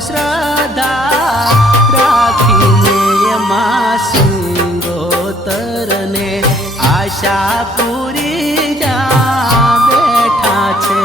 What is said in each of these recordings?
શ્રદ્ધા રાખીને એમાં સિંગોતરને આશા પૂરી જા બેઠા છે.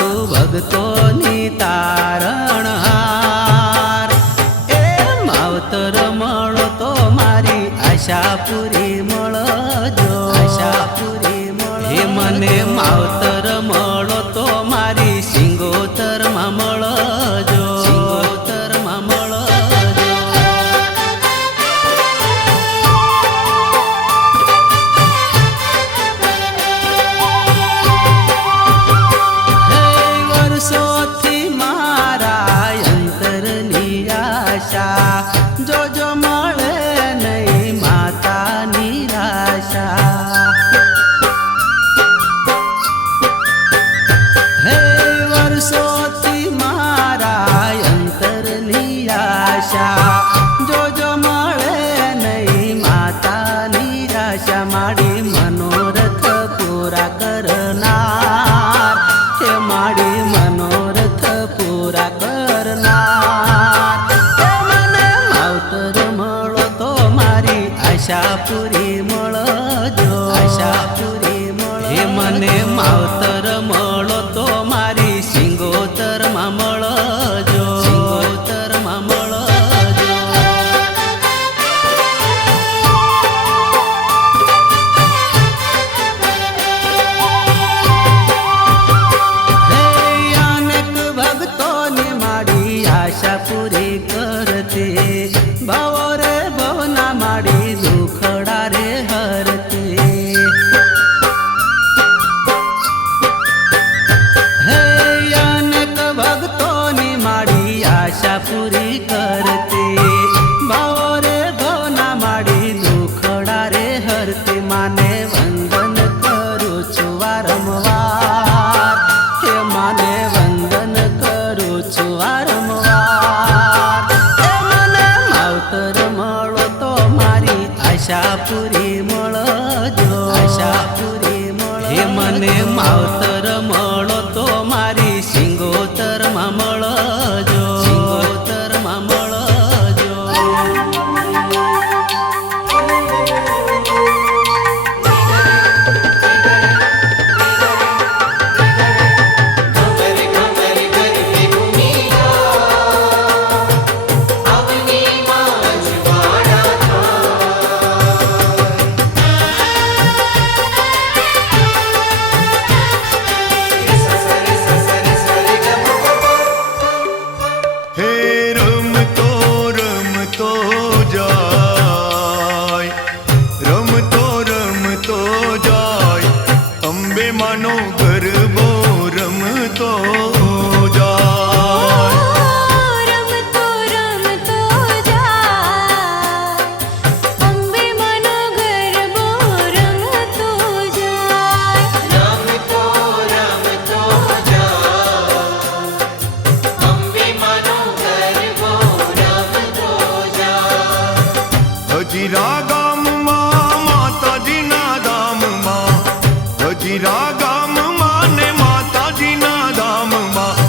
તું ભગતોની તારણહાર. એ માવતર મળો તો મારી આશા પૂરી મળજો. આશા પૂરી મળો હે મને માવતર મળો તો મારી સિંગોતરમાં મળજો. સિંગોતરમાં મળજો. વર્ષોથી મારા અંતરની આશા જોજો મળે નહીં માતા નિરાશા. હે વર્ષોથી મારા અંતરની આશા જોજો મળે નહીં માતા નિરાશા. મારી મનોરથ પૂરા કરનાર હે મારી મનોરથ પૂરા કરનાર. મને માવતર મળો તો મારી આશા પૂરી મળજો. આશા પૂરી મળો હે મને માવતર મળો તો મારી સિંગોતરમાં મળજો. સિંગોતરમાં મળજો. આશા પૂરી કરતી ભાવો રે ભવના માડી દુખડા રે હરતી. હે અનેક ભક્તોની માડી આશા પૂરી કરતી ભાવો રે ભવના માડી દુખડા રે હરતી. માને વંદન કરું છું વારંવાર હે માને વંદન કરું છું વારંવાર. મળો તો મારી આશા પૂરી મળજો. આશા પૂરી મળો હે મને માવતર મળો તો મારી સિંગોતરમાં મળજો. સિંગોતરમાં મળજો. માનો ગરબો રમતો જાય. રમતો રમતો જાય અંબે માનો ગરબો રમતો જાય. રમતો રમતો જાય અંબે માનો ગરબો રમતો જાય. હજીરા ગામમાં માતાજીના ધામમાં હજીરા ગામમાં ને માતાજીના ધામમાં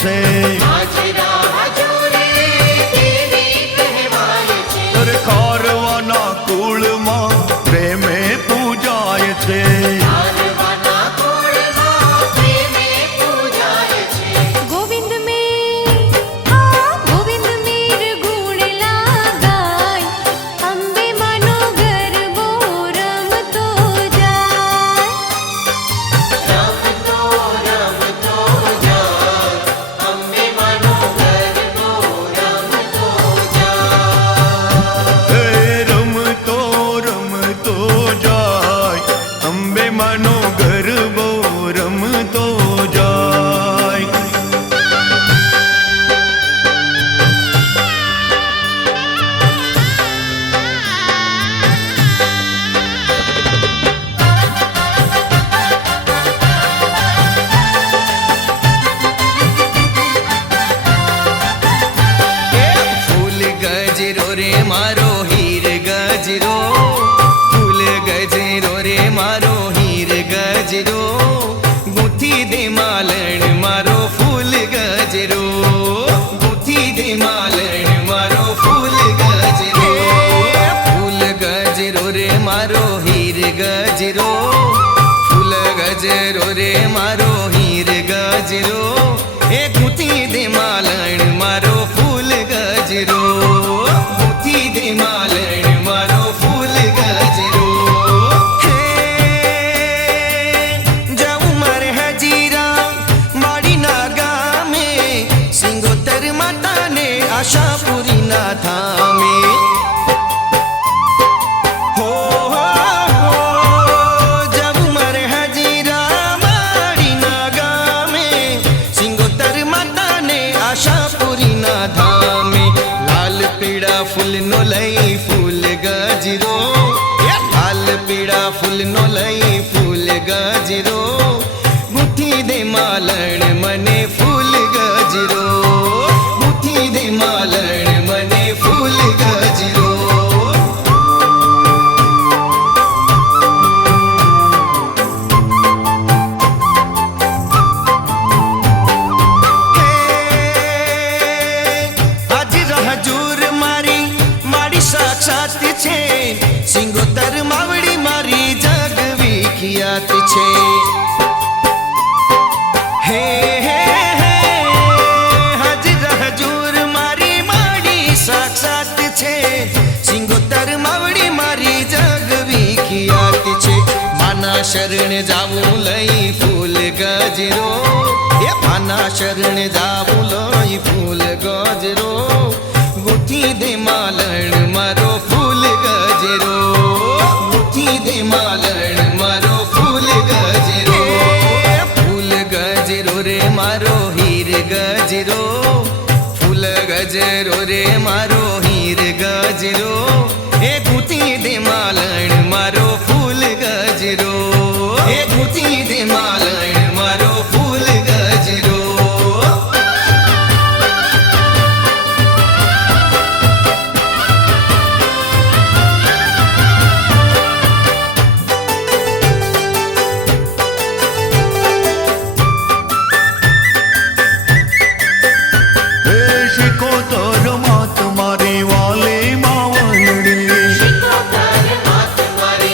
છે. હાજરા હજુરે દેવી કહેવાય છે. અરે ખારવાના કુળમાં પ્રેમે પૂજાય છે. હારવાના કુળમાં પ્રેમે પૂજાય છે. ગોવિંદ મીર ગુણ લાગાય, અંબે માનો ગરબો રમતો જાય. રમતો રમતો જાય, અંબે માનો ગરબો રમતો જાય. હે રમતો રમતો જાય, અંબે માનો ગરબો રમતો જાય. ફૂલ ગજરો રે મારો હીર ગજરો, ફૂલ ગજરો રે મારો હીર ગજરો, ગુંથી દે માલણ મારો ફૂલ ગજરો, ગુંથી દે માલણ મારો ફૂલ ગજરો. ફૂલ ગજરો રે મારો હીર ગજરો, ફૂલ ગજરો રે મારો હીર ગજરો, એ ગુંથી દે માલણ મારો ફૂલ ગજરો, ગુંથી દે માલણ મારો ફૂલ ગજરો. હે જાઉં મારે હજીરા માડીના ગામે, સિંગોતર માતાને આશાપુરીના ધામે. હો જાઉં મારે હજીરા માડીના ગામે, સિંગોતર માતાને આશાપુરીના ધામે. લાલ પીળા ફૂલનો લઈ ફૂલ ગજરો, લાલ પીળા ફૂલનો લઈ ફૂલ ગજરો, ગુંથી દે માલણ મને ફૂલ ગજરો, ગુંથી દે માલણ મને ફૂલ ગજરો. હાજરા હજુર મારી મારી સાક્ષાત છે, સિંગોતર માવડી મારી જગ વિખ્યાત છે. હે હે હે હાજરા હજુર મારી મારી સાક્ષાત છે, સિંગોતર માવડી મારી જગ વિખ્યાત છે. માના શરણ જાવું લઈ ફૂલ ગજરો, એ માના શરણ જાવું લઈ ફૂલ ગજરો, ગુંથી દે માલણ મારો ફૂલ ગજરો, ગુંથી દે માલણ મારો ફૂલ ગજરો. ફૂલ ગજરો રે મારો હીર ગજરો, ફૂલ ગજરો રે મારો હીર ગજરો, એ ગુંથી દે માલણ મારો ફૂલ ગજરો, એ ગુંથી દે માલણ મારો ફૂલ ગજરો. હે શિકોતર માત મારી વાલી માવનડી. શિકોતર માત મારી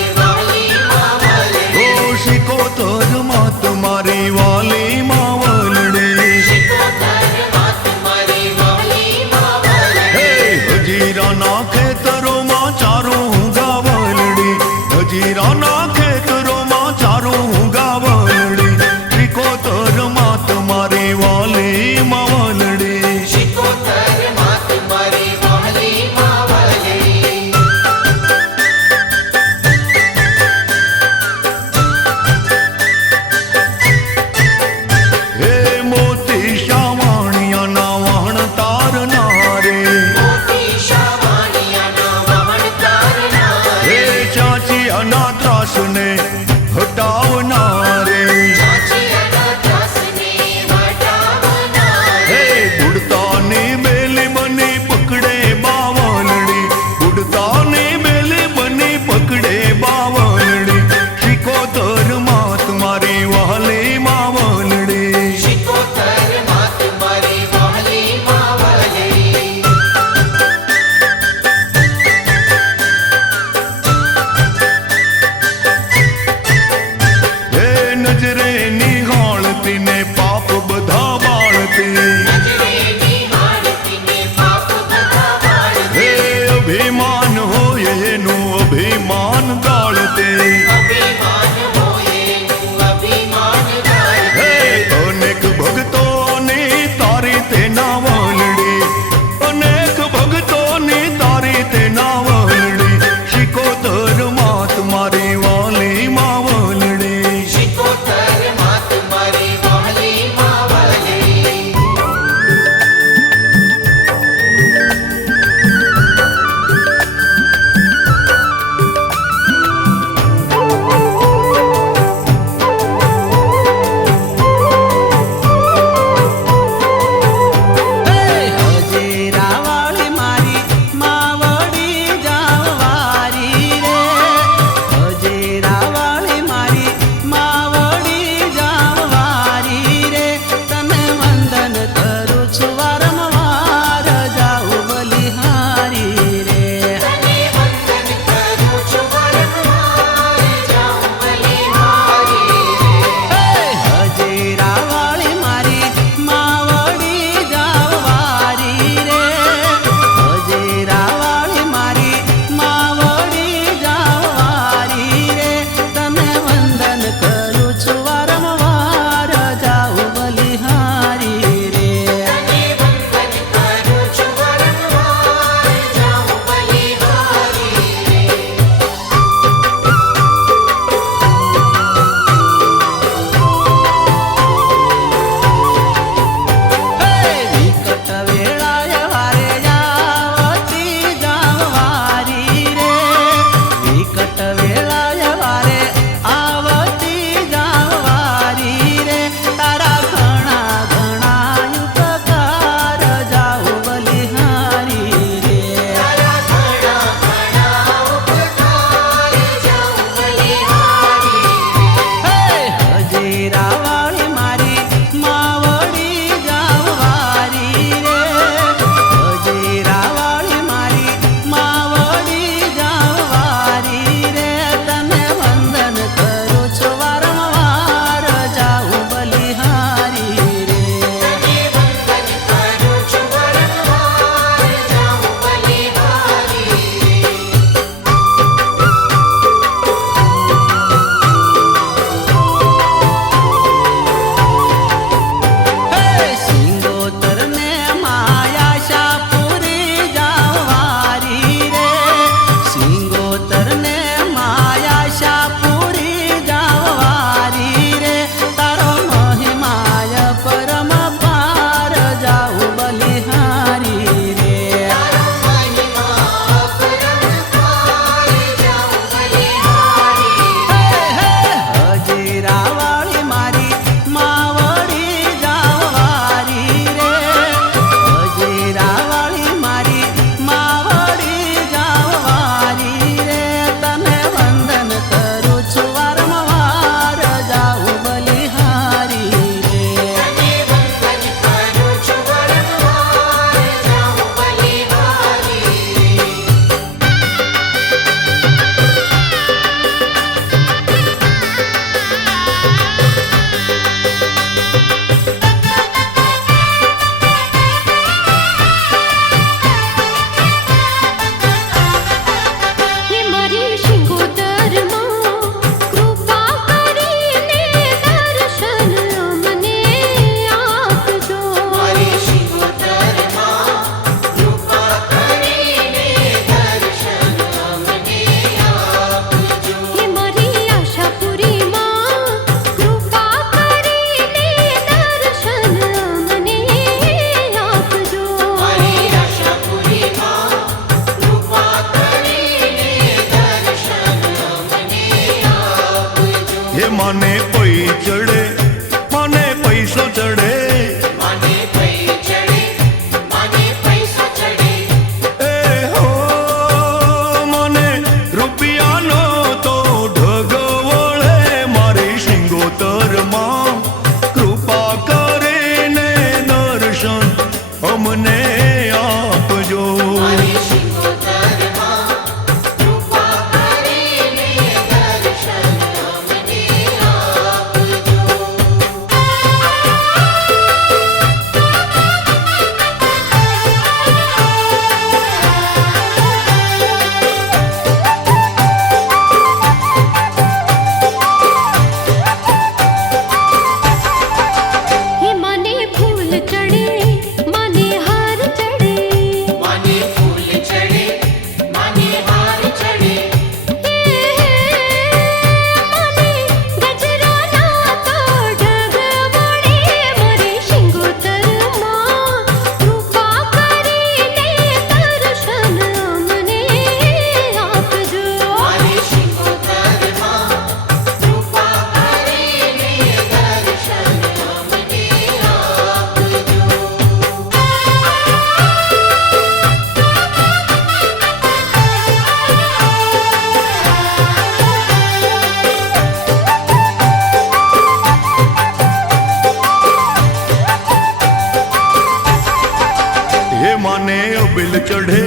અબિલ ચઢે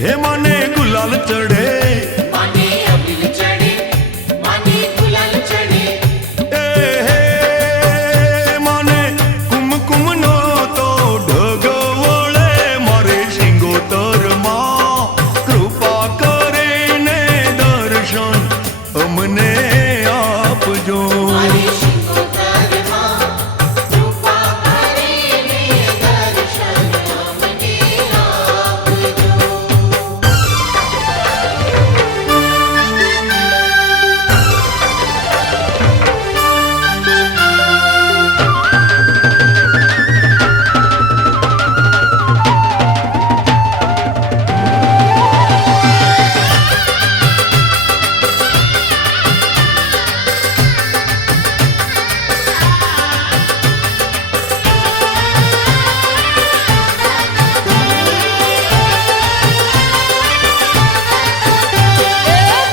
હે માને ગુલાલ ચઢે माने अबिल चढ़े माने गुलाल चढ़े એ હે માને કુમકુમ નો તો ઢગ વળે મારે સિંગોતરમાં કૃપા કરીને દર્શન અમને આપજો मारे सिंगोतरमा कृपा करीने दर्शन अमने आपजो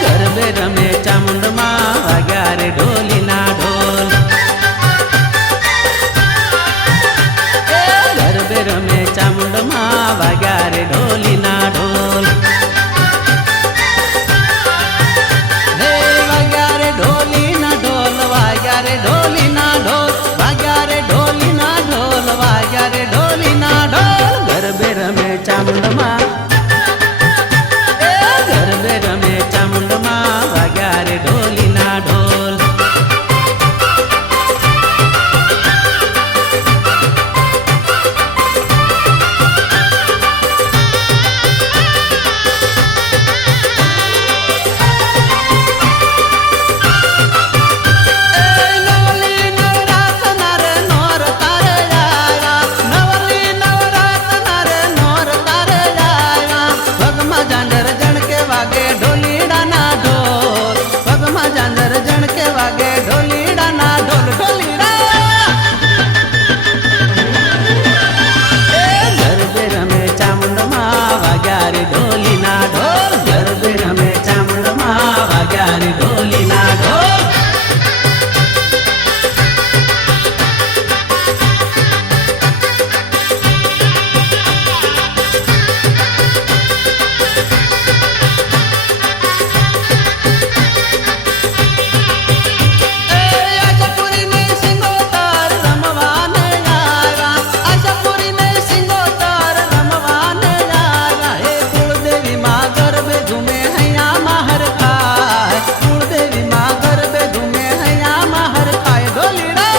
ગરબે રમે ચામુંડમાં વાગ્યા રે ઢોલીના ઢોલ ગરબે રમે ચામુંડમાં વાગ્યા રે ઢોલીના ઢોલ હે વાગ્યા રે ઢોલીના ઢોલ વાગ્યા રે ઢોલીના ઢોલ વાગ્યા રે ઢોલીના ઢોલ વાગ્યા રે ઢોલીના ઢોલ ગરબે રમે ચામુંડમાં ગરબે રમે ચામુંડમાં વાગ્યા રે ઢોલીના ઢોલ નવલી નવરાતના રે નોર તારે આવ્યા નવલી નવરાતના રે નોર તારે આવ્યા પગમાં ઝાંઝર જણકે વાગે ઢોલીડાના ઢોલ પગમાં ઝાંઝર જણકે વાગે ઢોલીડાના ઢોલ ઢોલીડા ગરબે રમે ચામુંડમાં વાગ્યા રે ઢોલીના ઢોલ ગરબે રમે ચામુંડમાં વાગ્યા રે ઢોલીના ઢોલ આશાપુરીને સિંગોતર રમવાને આવ્યા આશાપુરીને સિંગોતર રમવાને આવ્યા હે કુળદેવી માં ગરબે ઘૂમે હૈયા માહર ખાય કુળદેવી માં ગરબે ઘૂમે હૈયા માહર ખાય ઢોલીડા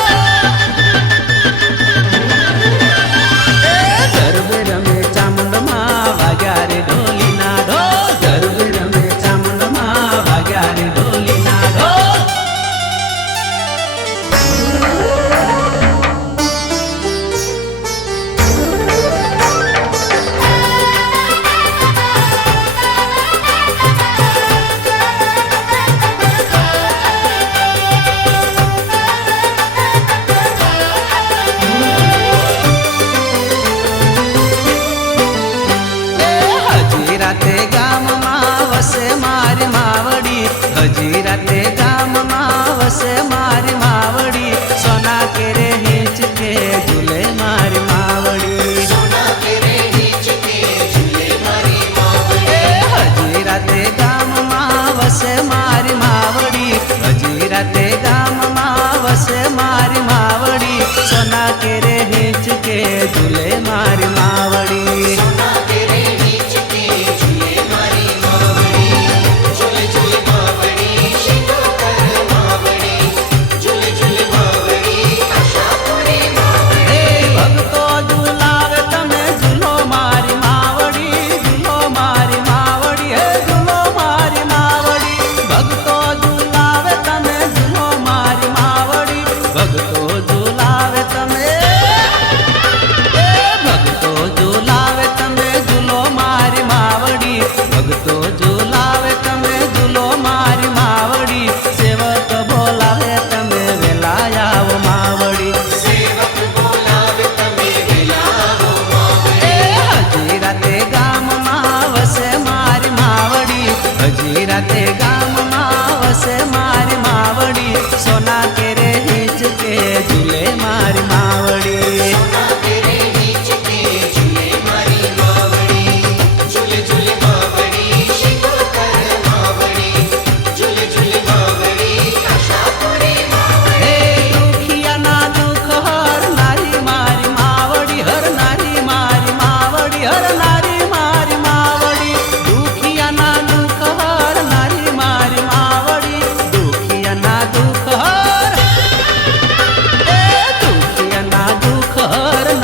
ગરબે રમે ચામુંડમાં વાગ્યા રે ઢોલીના ઢોલ ગરબે રમે ચામુંડમાં વાગ્યા રે ઢોલીના ઢોલ હજી રાતે ગામમાં વસે મારી માવડી હજી રાતે ગામમાં વસે મારી માવડી સોના કેરે હિંચકે ઝૂલે મારી માવડી सोना तेरे नीचके झूले मारी मावड़ी હજી રાતે ગામમાં વસે મારી માવડી હજી રાતે ગામમાં વસે મારી માવડી સોના કેરે હિંચકે ઝૂલે મારી માવડી सोना तेरे नीचके झूले मारी मावड़ी झूले झूले मावड़ी सिंगोतर मावड़ी झूले झूले मावड़ी आशापुरी मावड़ी હે ભક્તો ઝુલાવે તમે ઝૂલો મારી માવડી ઝૂલો મારી માવડી હે ઝૂલો મારી માવડી ભક્તો ઝુલાવે તમે ઝૂલો મારી માવડી ભક્તો ઝુલાવે તમે ભક્તો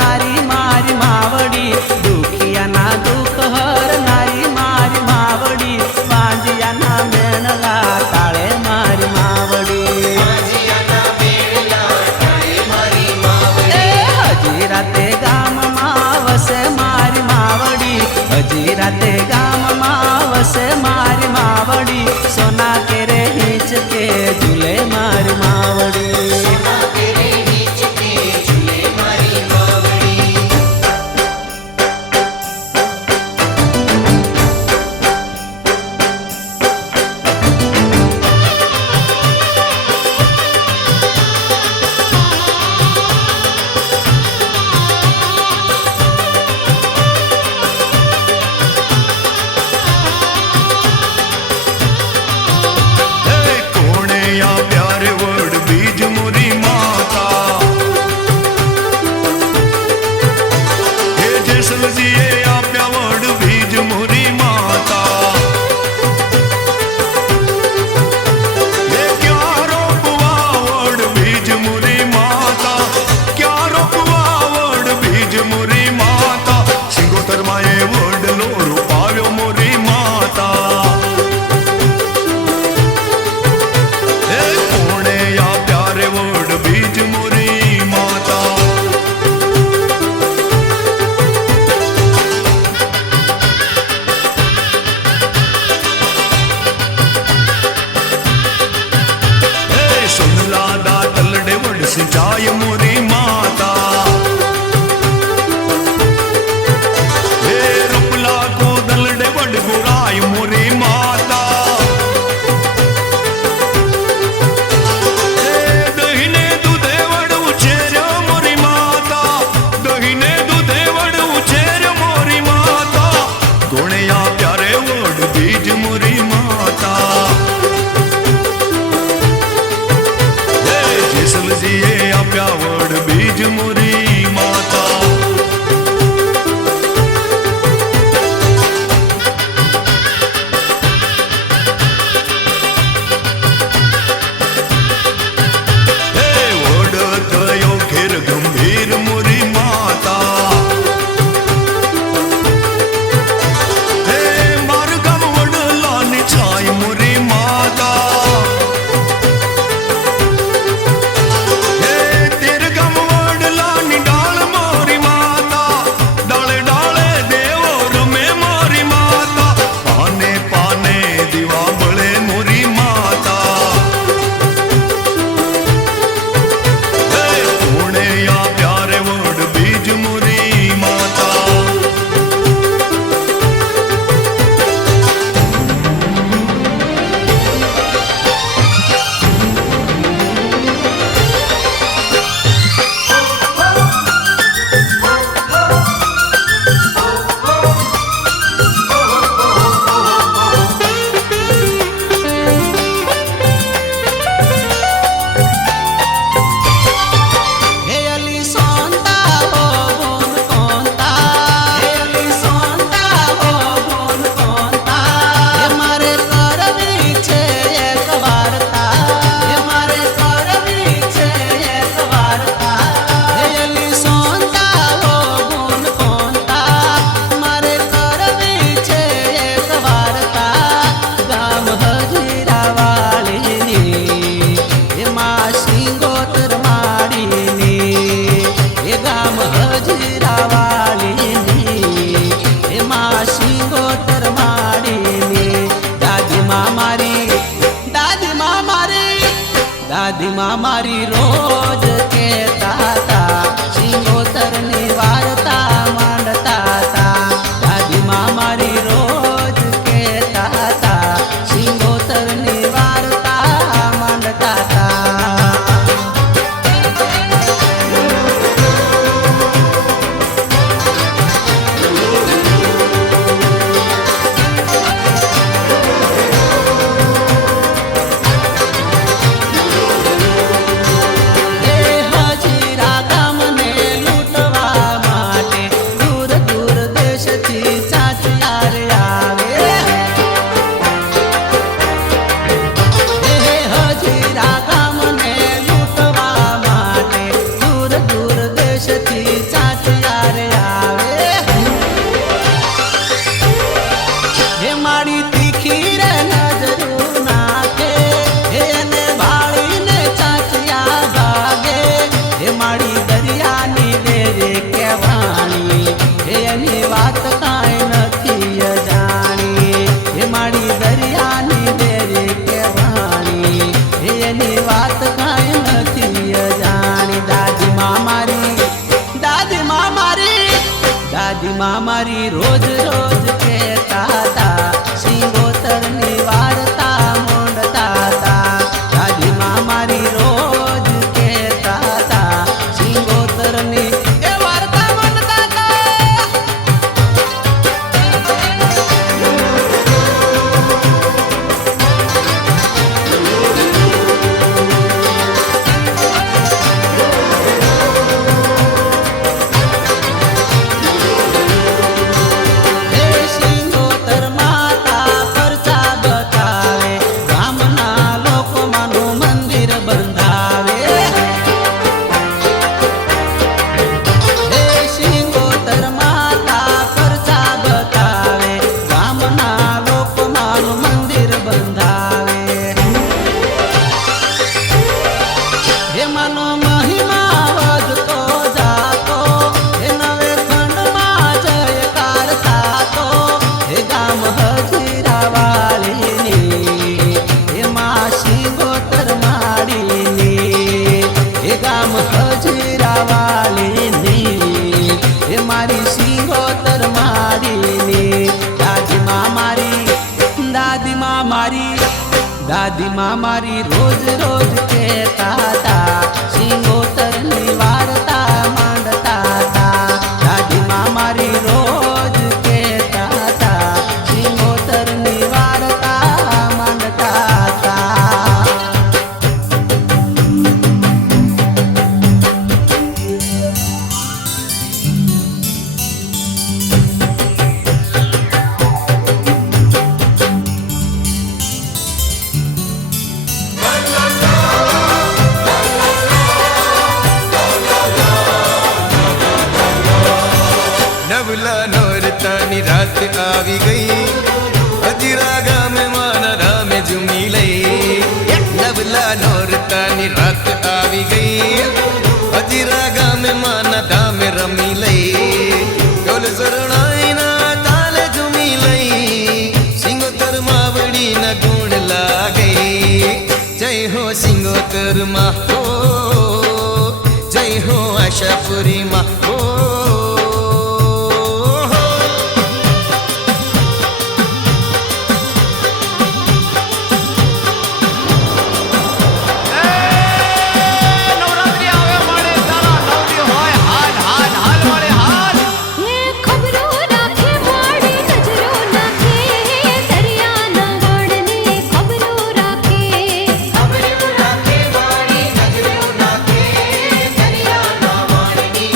હરનારી મારી માવડી દુખિયાના દુઃખ હરનારી મારી માવડી વાંજિયાના મેણલા તાળે મારી માવડી માજીયાના મેળલા ટાળે મારી માવડી. હજી રાતે ગામમાં વસે મારી માવડી હજી રાતે ગામમાં વસે મારી માવડી સોના કેરે હિંચકે ઝૂલે મારી માવડી સોના કેરે હિંચકે ઝૂલે મારી માવડી. હે કોણે આપ્યા રે વડ બીજ મોરી માતા હે જેસલજીએ આપ્યા વડ બીજ મોરી માતા હે ક્યાં રોપવા વડ બીજ મોરી માતા ક્યાં રોપવા વડ બીજ મોરી માતા સિંગોતરમાં એ વડલો રોપાવ્યો મોરી માતા હે કોણે આપ્યા રે વડ બીજ મોરી માતા હે સુનલા દા તલડે વડ સિંચાય મોરી માતા હે રૂપલા કો દલડે વડ ગોરાય મોરી માતા હે દહીને દૂધે વડ ઉછેર્યો મોરી માતા દહીને દૂધે વડ ઉછેર્યો મોરી માતા કોણે આપ્યા રે વડ બીજ મોરી માતા હે જેસલજીએ આપ્યા વડ બીજ મોરી માતા હે વડ થયો ઘેર ગંભીર મોરી માતા હે માર ગામ વડલાની છાય મોરી માતા હે તેર ગામ વડલાની ડાળ મોરી માતા ડાળે ડાળે દેવો રમે મોરી માતા પાને પાને દીવા બળે મોરી માતા હે કોણે આપ્યા રે વડ બીજ મોરી માતા હે અલી સોનતા હો બોન કોનતા હે અલી સોનતા હો બોન કોનતા હે મારે કરવી છે એક વાર્તા હે મારે કરવી છે એક વાર્તા હે અલી સોનતા હો બોન કોનતા મારે કરવી છે એક વાર્તા ગામ હજીરા વાળીની હે માં સિંગોતર માડીની હે ગામ હજીરા વાળીની હે માં સિંગોતર માડીની દાદીમાં મારી રોજ કહેતા તા સિંગોતરની વાર્તા માંડતા તા દાદીમાં મારી રોજ કહેતા તા સિંગોતરની વાર્તા માંડતા તા હે દાદીમાં મારી રોજ રોજ કહેતા તા સિંગોતરની વાર્તા મોંડતા તા દાદીમાં મારી રોજ કહેતા તા સિંગોતરની એ વાર્તા મોંડતા તા દાદીમાં મારી રોજ રોજ કહેતા તા સિંગોતરની વાર્તા માંડતા તા દાદીમાં મારી રોજ કહેતા તા સિંગોતરની વાર્તા માંડતા તા નવલા નોરતાની રાત આવી ગઈ હજીરા ગામે માના રામે ઝૂમી લઈ નવલા નોરતાની રાત આવી ગઈ હજીરા ગામે માના ધામે રમી લઈ ઢોલ શરણાઈના તાલે ઝૂમી લઈ સિંગોતર માવડીના ગુણ લાગે જય હો સિંગોતરમાં હો જય હો આશાપુરીમાં હો ખબરો રાખે વાળી નજરો નાખે દરિયાના વાળની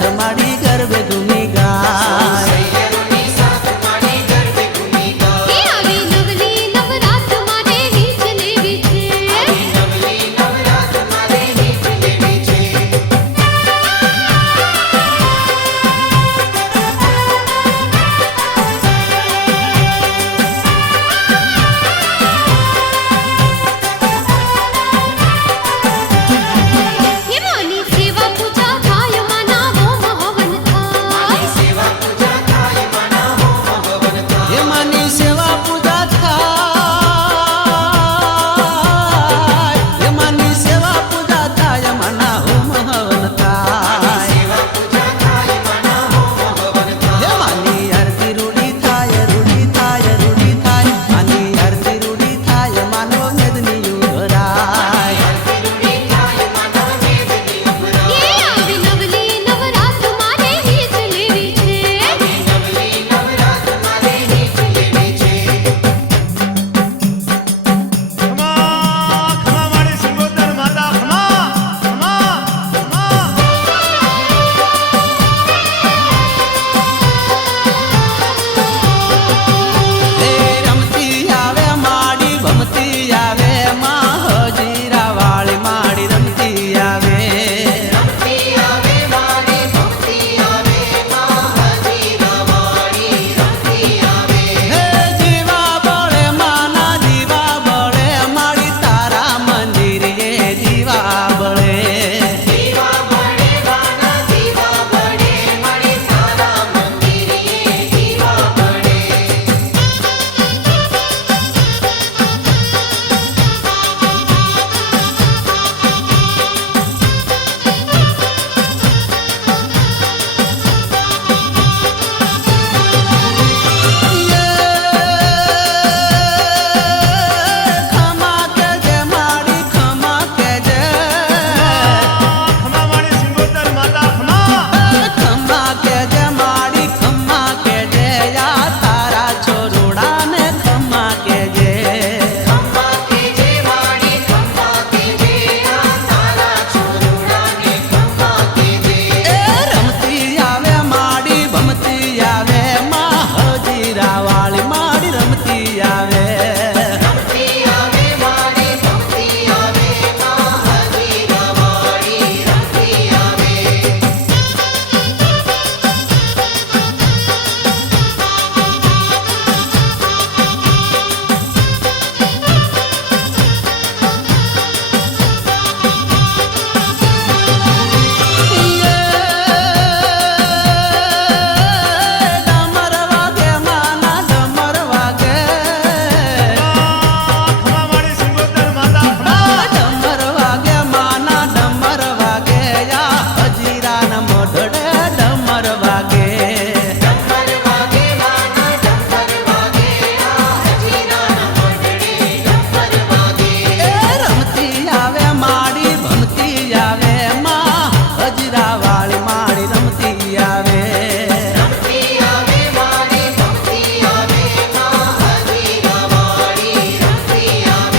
સાથ માડી ગરબે ધૂમી ગાય સૈયરોની સાથ માડી ગરબે ઘૂમી ગાય. એ આવી નવલી નવરાત મારે રીચ લેવી છે. નવલી નવરાત મારે રીત લેવી છે. હે માની સેવા પૂજા થાય માના હોમ હવન થાય. સેવા પૂજા થાય માના હોમ હવન થાય. એ માની સેવા પૂજા થાય એ માની સેવા પૂજા થાય મના હોમ હવન થાય સેવા પૂજા થાય માના હોમ હવન થાય. એ માની આરતી રૂડી થાય રૂડી થાય રૂડી થાય માની આરતી રૂડી થાય માનો મેદની ઉભરાય રૂડી થાય માના વેદની ઉભરાય. એ આવી નવલી નવરાત મારે રીચ લેવી છે. નવલી નવરાત મારે રીત લેવી છે. ખમા ખમા મારી સિંગોતર માતા ખમા ખમા ખમા એ રમતી આવે માડી ભમતી આવે માં હજીરા વાળી માડી રમતી આવે ભક્તિ આવે મારી ભક્તિ આવે માં હજીરા વાળી ભક્તિ આવે. હે જીવા બળે માના દીવા બળે માડી તારા મંદિરે દીવા બળે દીવા બળે વાના દીવા બળે મારી તારા મંદિરે દીવા બળે. ખમા કે જે માડી ખમા કે જે ખમા મારી સિંગોતર માતા ખમા ખમા કે જે માડી ખમા કે જે યા તારા છોરુડાને ખમા કે જે ખંભા કેજે વાળી ખંભા કેજે આ તારા છોરુડાને ખંભા કેજે. એ રમતી આવે માડી ભમતી આવે માં હજીરા વાળી માડી રમતી આવે ભક્તિ આવે મારી ભક્તિ આવે માં હજીરા વાળી ભક્તિ આવે. ડમર વાગે માના ડમર વાગે ખમા મારી સિંગોતર માતા ખમા ડમર વાગે માના ડમર વાગે યા હજીરાના મોઢડે ડમર વાગે ડમર વાગે વાના ડમર વાગે આ હજીરાના મોઢડે ડમર વાગે. એ રમતી આવે માડી ભમતી આવે માં હજીરા વાળી માડી રમતી આવે ભક્તિ આવે મારી ભક્તિ આવે માં હજીરા વાળી ભક્તિ આવે.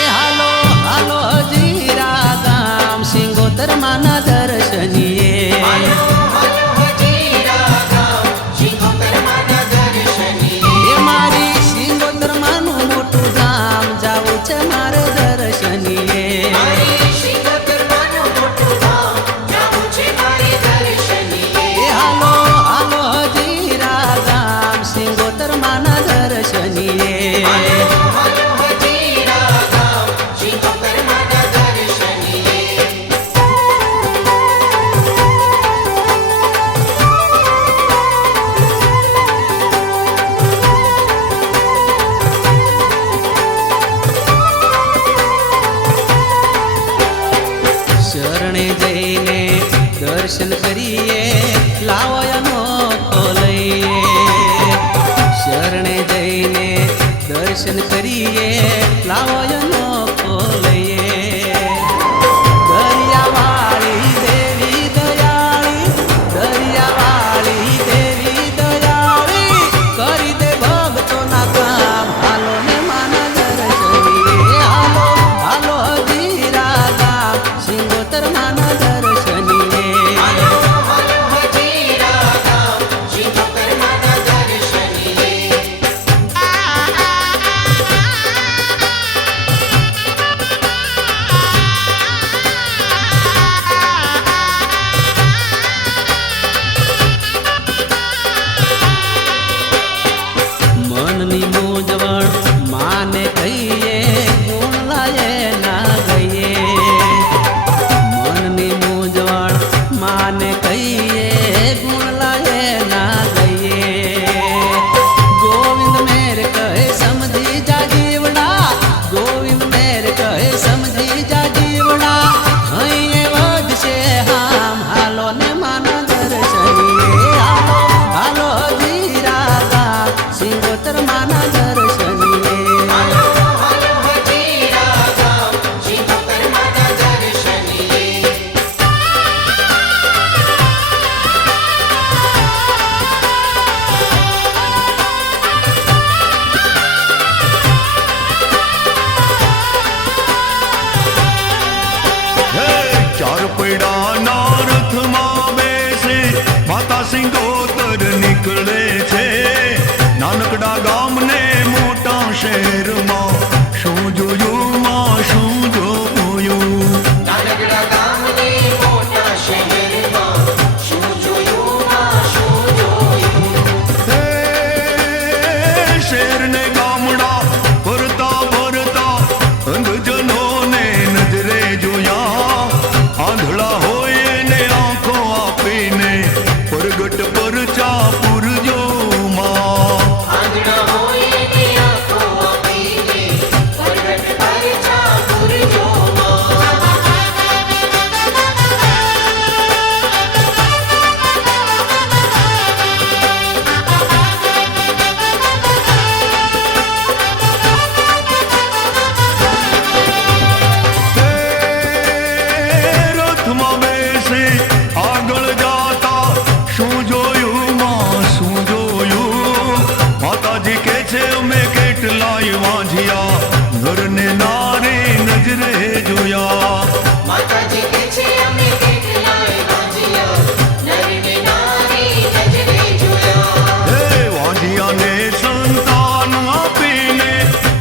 એ હાલો હાલો હજીરા ગામ સિંગોતર માના દર્શનીએ હાલો હજીરા ગામ સિંગોતર માના દર્શનીએ. એ મારી સિંગોતર માનું મોટું ધામ જાવું છે મારે દર્શનીએ મારી સિંગોતર માનું મોટું ધામ જાવું છે મારે દર્શનીએ. એ હાલો હાલો હજીરા ગામ સિંગોતર માના દર્શનીએ હાલો હજીરા ગામ સિંગોતર માના દર્શનીએ. શરણે જઈને દર્શન કરીએ લાવો અનોખો લઈએ શરણે જઈને દર્શન કરીએ લાવો અનોખો લઈએ દરિયાવાળી દેવી દયાળી દરિયાવાળી દેવી દયાળી કરી દે ભક્તોના કામ હાલો ને માના દર્શનીએ હાલો હાલો હજીરા ગામ સિંગોતર માના દર્શનીએ હાલો હજીરા ગામ શિવોતર માના દર્શનીએ મનની મૂંઝવણ માને કહીએ ગુણ લાયે ના ગઈએ મનની મૂંઝવણ માને કહીએ ગુણ લાયે ના ગઈએ ગોવિંદ મેર કહે સમજી જા જીવડા ગોવિંદ મેર કહે સમજી જા જીવડા અહીંયા વધશે હામ હાલો ને માના દર્શનીએ હાલો હાલો હજીરા ગામ સિંગોતર માના દર્શનીએ હાલો હજીરા ગામ શિવોતર માના દર્શનીએ હે ચાર પૈડાના રથમાં બેસે માતા સિંગોતર નીકળે છે નાનકડા ગામને મોટા શહેરમાં શું જોયું માં શું જોયું નાનકડા ગામને મોટા શહેરમાં શું જોયું માં શું જોયું હે શહેરને ગામડા ફરતા ફરતા અંધજનોને નજરે જોયા આંધળા હોય ને આંખો આપીને પરગટ પરચા પૂરજો માં આંધળા હોય ને આંખો આપીને પ્રગટ પરચા પૂરજો માં રથમાં બેસે આગળ જાતા શું જોયું માં શું જોયું માતાજી કે છે અમે કેટલાય વાંઝિયા નરને નારી નજરે જોયા માતાજી કે છે અમે કેટલાય વાંજિયા નરને નારી નજરે જોયા હે વાંઝિયાને સંતાન આપીને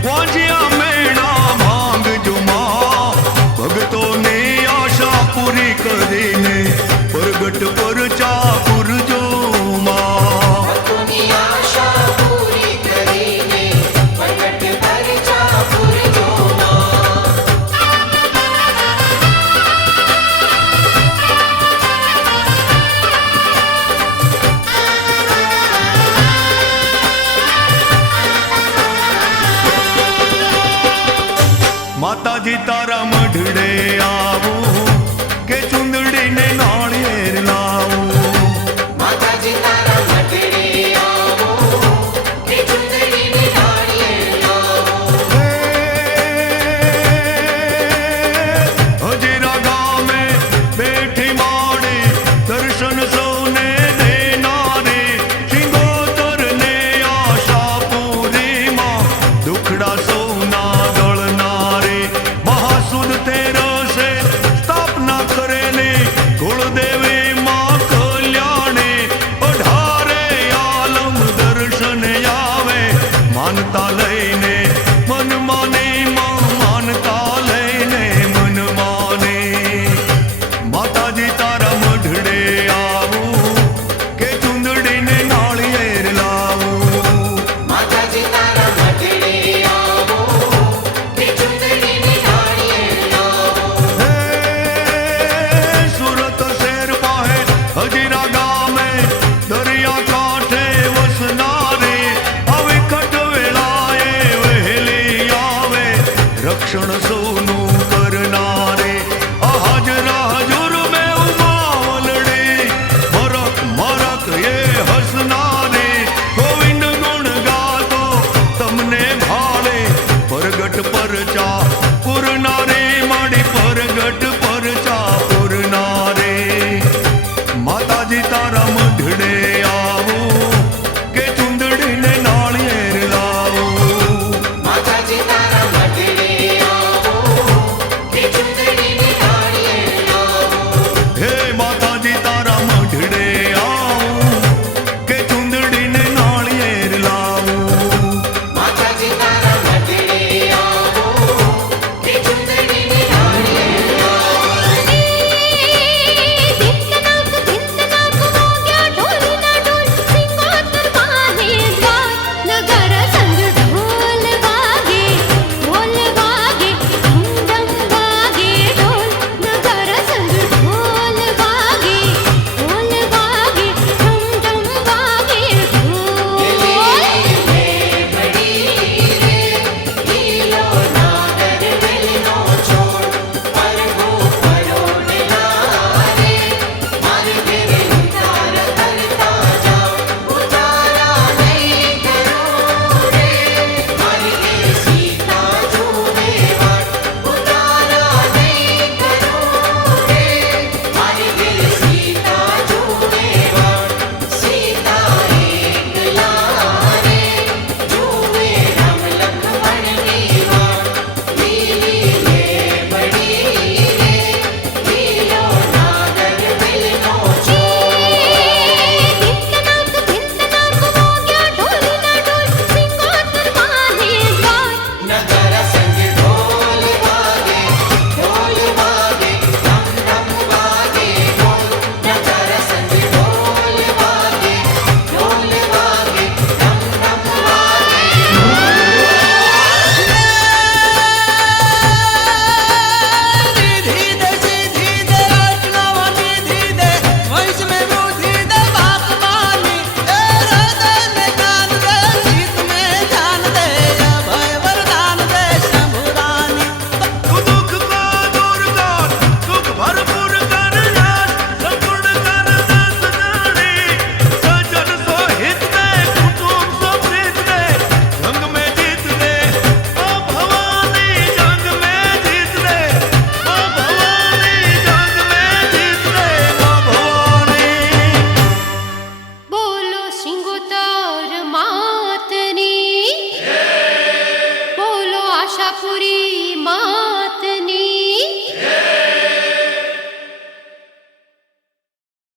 વાંઝિયા મેળા માંગજો માં ભગતોની આશા પૂરી કરીને પ્રગટ પરચા પૂરજો માં ભક્તોની આશા પૂરી કરીને પ્રગટ પરચા પૂરજો માં માતાજી તારા મઢડે આવું કે ચુંદડીને નાળિયેર લાવું માતાજી તારા મઢડે આવો કે ચુંદડીને નાળિયેર લાવો હજીરા ગામે બેઠી માડી દર્શન સૌને દેનારી સિંગોતરને આશા પૂરીમાં દુખડા સૌના દળનારી મહાસુદ તેરસે સ્થાપના કરેલી કુળદેવી માં કલ્યાણી 18 આલમ દર્શન આવે માનતા લઈને મન માની માનતા લઈને મન માની માતાજી